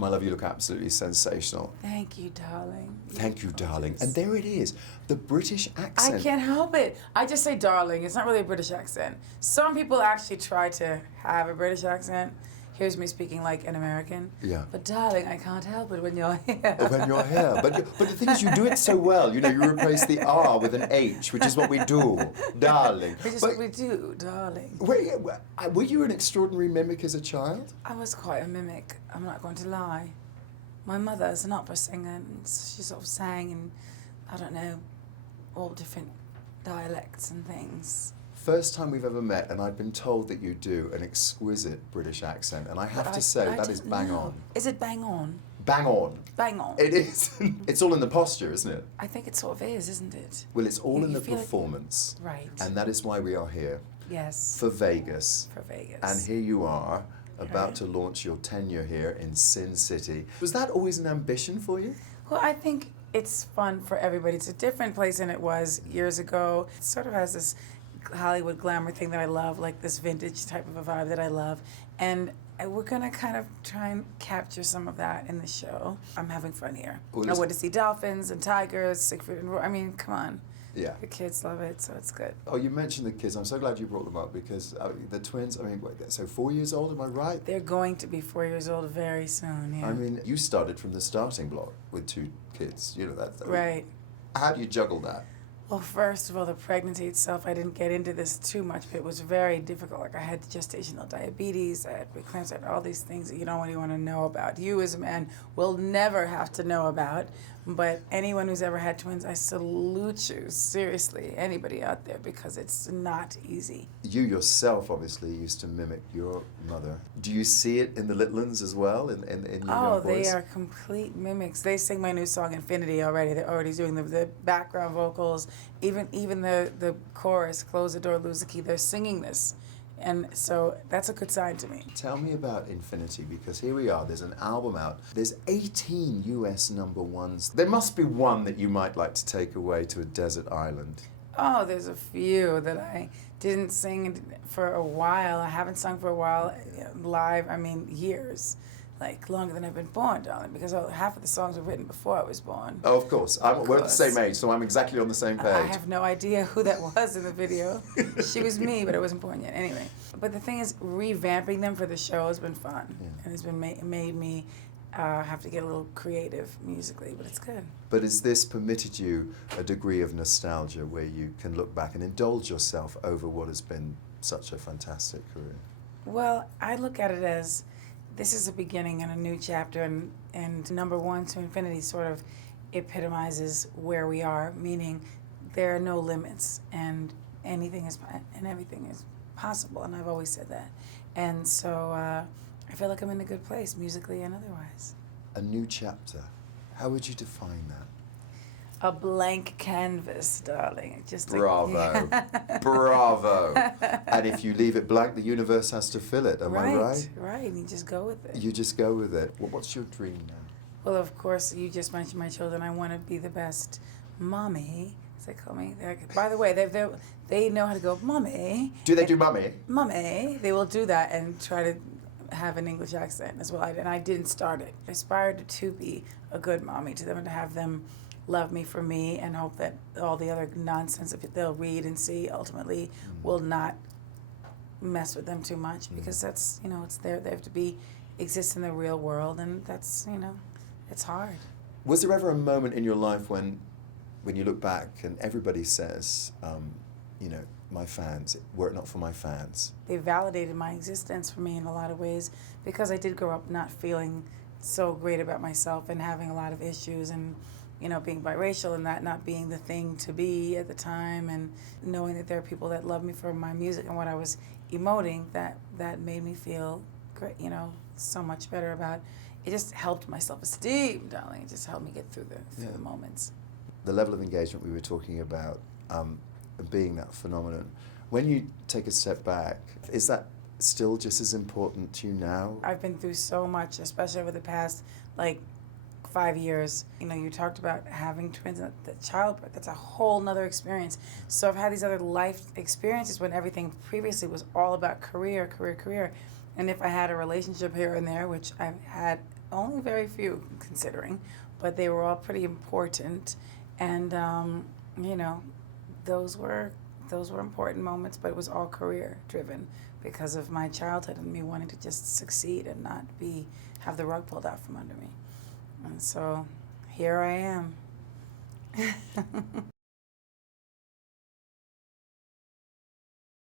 My love, you look absolutely sensational. Thank you, darling. Thank you, darling. And there it is, the British accent. I can't help it. I just say darling. It's not really a British accent. Some people actually try to have a British accent. Here's me speaking like an American. Yeah. But darling, I can't help it when you're here. When you're here. But the thing is, you do it so well. You know, you replace the R with an H, which is what we do, darling. Which is what we do, darling. Were you an extraordinary mimic as a child? I was quite a mimic. I'm not going to lie. My mother's an opera singer, and she sort of sang in, I don't know, all different dialects and things. First time we've ever met, and I've been told that you do an exquisite British accent, and I have to say that is bang on. Is it bang on? Bang on. Bang on. It is. It's all in the posture, isn't it? I think it sort of is, isn't it? Well, it's all in the feel performance. Like, right. And that is why we are here. Yes. For Vegas. For Vegas. And here you are, about to launch your tenure here in Sin City. Was that always an ambition for you? Well, I think it's fun for everybody. It's a different place than it was years ago. It sort of has this Hollywood glamour thing that I love, like this vintage type of a vibe that I love. And we're going to kind of try and capture some of that in the show. I'm having fun here. I went to see dolphins and tigers, Siegfried and Roy. I mean, come on. Yeah. The kids love it, so it's good. Oh, you mentioned the kids. I'm so glad you brought them up because the twins, I mean, so 4 years old, am I right? They're going to be 4 years old very soon, yeah. I mean, you started from the starting block with 2 kids. You know that. Right. How do you juggle that? Well, first of all, the pregnancy itself, I didn't get into this too much, but it was very difficult. Like, I had gestational diabetes, I had preeclampsia, I had all these things that you don't really want to know about. You as a man will never have to know about, but anyone who's ever had twins, I salute you, seriously, anybody out there, because it's not easy. You yourself, obviously, used to mimic your mother. Do you see it in the little ones as well, in your young voice? They are complete mimics. They sing my new song, Infinity, already. They're already doing the background vocals. Even the chorus, Close the Door, Lose the Key, they're singing this. And so that's a good sign to me. Tell me about Infinity, because here we are, there's an album out. There's 18 US #1s. There must be one that you might like to take away to a desert island. Oh, there's a few that I didn't sing for a while. I haven't sung for a while live, I mean, years. Like, longer than I've been born, darling, because half of the songs were written before I was born. Oh, of course. We're the same age, so I'm exactly on the same page. I have no idea who that was in the video. She was me, but I wasn't born yet. Anyway. But the thing is, revamping them for the show has been fun. Yeah. And it's been made me have to get a little creative musically, but it's good. But has this permitted you a degree of nostalgia where you can look back and indulge yourself over what has been such a fantastic career? Well, I look at it as this is a beginning and a new chapter, and #1 to Infinity sort of epitomizes where we are, meaning there are no limits, and everything is possible, and I've always said that. And so I feel like I'm in a good place, musically and otherwise. A new chapter. How would you define that? A blank canvas, darling. Bravo. Bravo. And if you leave it blank, the universe has to fill it. Am I right? Right. You just go with it. You just go with it. Well, what's your dream now? Well, of course, you just mentioned my children. I want to be the best mommy, as they call me. By the way, they know how to go, mommy. Do they do mommy? Mommy. They will do that and try to have an English accent as well. And I didn't start it. I aspired to be a good mommy to them and to have them love me for me, and hope that all the other nonsense that they'll read and see ultimately will not mess with them too much, because that's, it's there. They have to exist in the real world, and that's, it's hard. Was there ever a moment in your life when you look back and everybody says, my fans, were it not for my fans? They validated my existence for me in a lot of ways, because I did grow up not feeling so great about myself and having a lot of issues, and being biracial and that not being the thing to be at the time, and knowing that there are people that love me for my music and what I was emoting, that made me feel great, so much better about it. Just helped my self-esteem, darling. It just helped me get through the moments. The level of engagement we were talking about, being that phenomenon, when you take a step back, is that still just as important to you now? I've been through so much, especially over the past, 5 years. You talked about having twins and the childbirth. That's a whole nother experience. So I've had these other life experiences when everything previously was all about career. And if I had a relationship here and there, which I've had only very few considering, but they were all pretty important. And, you know, those were important moments, but it was all career driven because of my childhood and me wanting to just succeed and not have the rug pulled out from under me. And so here I am.